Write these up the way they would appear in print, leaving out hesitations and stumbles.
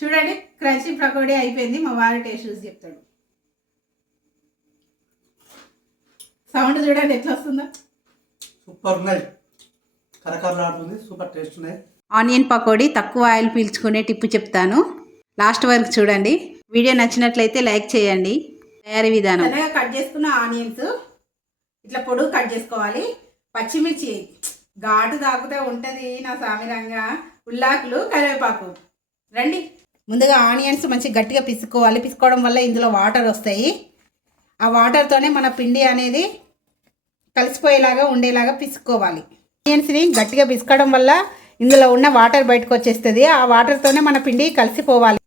చూడండి క్రంచీ పకోడీ అయిపోయింది. మా వారి టేస్ట్ చూసి చెప్తాడు. సౌండ్ చూడండి ఎట్లా వస్తుందో. సూపర్ ఉన్నాయి, కరకరలాడుతుంది, సూపర్ టేస్ట్ ఉన్నాయి. ఆనియన్ పకోడీ తక్కువ ఆయిల్ పీల్చుకునే టిప్పు చెప్తాను, లాస్ట్ వరకు చూడండి. వీడియో నచ్చినట్లయితే లైక్ చేయండి. తయారీ విధానం: సన్నగా కట్ చేసుకున్న ఆనియన్స్ ఇట్లా పొడుగు కట్ చేసుకోవాలి. పచ్చిమిర్చి ఘాటు తాకుతూ ఉంటుంది నా సామిరంగా. ఉల్లాకులు, కరివేపాకు. రండి, ముందుగా ఆనియన్స్ మంచి గట్టిగా పిసుకోవాలి. పిసుకోవడం వల్ల ఇందులో వాటర్ వస్తాయి. ఆ వాటర్తోనే మన పిండి అనేది కలిసిపోయేలాగా ఉండేలాగా పిసుకోవాలి. ఆనియన్స్ని గట్టిగా పిసుకోవడం వల్ల ఇందులో ఉన్న వాటర్ బయటకు వచ్చేస్తుంది. ఆ వాటర్తోనే మన పిండి కలిసిపోవాలి.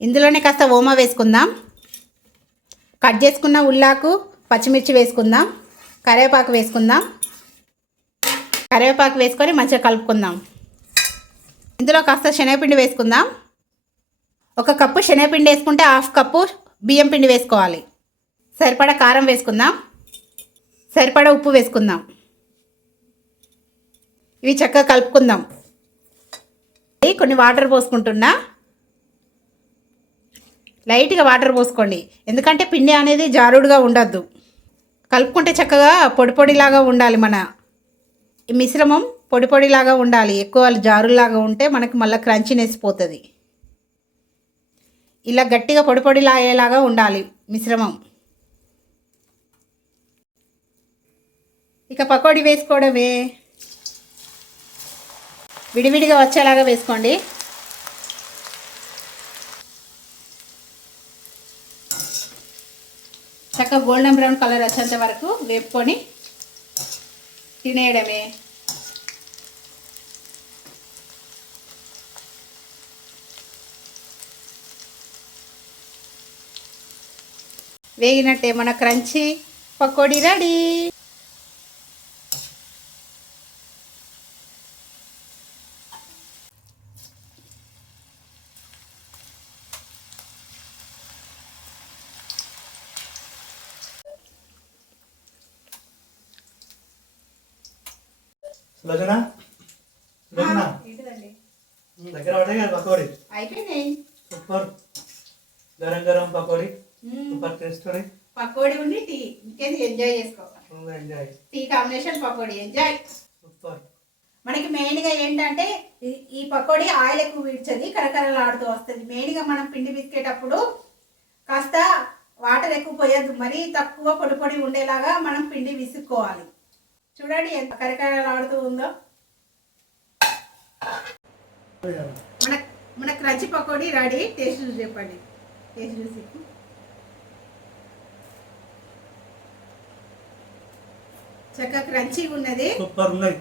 ఇందులోనే కాస్త ఓమా వేసుకుందాం. కట్ చేసుకున్న ఉల్లాకు, పచ్చిమిర్చి వేసుకుందాం. కరివేపాకు వేసుకుందాం. కరివేపాకు వేసుకొని మంచిగా కలుపుకుందాం. ఇందులో కాస్త శనగపిండి వేసుకుందాం. 1 కప్పు శనగపిండి వేసుకుంటే 1/2 కప్పు బియ్యం పిండి వేసుకోవాలి. సరిపడా కారం వేసుకుందాం. సరిపడా ఉప్పు వేసుకుందాం. ఇవి చక్కగా కలుపుకుందాం. కొన్ని వాటర్ పోసుకుంటున్నా. లైట్గా వాటర్ పోసుకోండి, ఎందుకంటే పిండి అనేది జారుడుగా ఉండద్దు. కలుపుకుంటే చక్కగా పొడి పొడిలాగా ఉండాలి. మన ఈ మిశ్రమం పొడి పొడిలాగా ఉండాలి. ఎక్కువ జారులాగా ఉంటే మనకి మళ్ళీ క్రంచీనెస్ పోతుంది. ఇలా గట్టిగా పొడి పొడిలాగేలాగా ఉండాలి మిశ్రమం. ఇక పకోడీ వేసుకోవడమే. విడివిడిగా వచ్చేలాగా వేసుకోండి. చక్కగా గోల్డెన్ బ్రౌన్ కలర్ వచ్చేంత వరకు వేపుకొని తినేయడమే. వేగినట్టే మన క్రంచీ పకోడీ రెడీ. సులోచన, ఏంటిదండి దగ్గర పడ్డాయి కదా పకోడీ. అయిపోయినాయి. సూపర్ గరం గరం పకోడీ, సూపర్ టేస్ట్. పకోడీ ఉండి టీ, ఇంకేది ఎంజాయ్ చేసుకోవాలి. Enjoy tea combination pakodi enjoy. Super. మనకి మెయిన్గా ఏంటంటే ఈ పకోడీ ఆయిల్ ఎక్కువ పీల్చది, కరకరలాడుతూ వస్తుంది. మెయిన్గా మనం పిండి పిసికేటప్పుడు కాస్త వాటర్ ఎక్కువ పోయద్దు, మరీ తక్కువ పొడి పొడి ఉండేలాగా మనం పిండి విసుక్కోవాలి. చూడండి ఎంత కరకరలాడుతూ ఉందో. మన క్రంచీ పకోడీ రెడీ. టేస్ట్ చూసి చెప్పండి. టేస్ట్ చూసి చక్కగా క్రంచీగా ఉన్నది, సూపర్ ఉన్నాయి.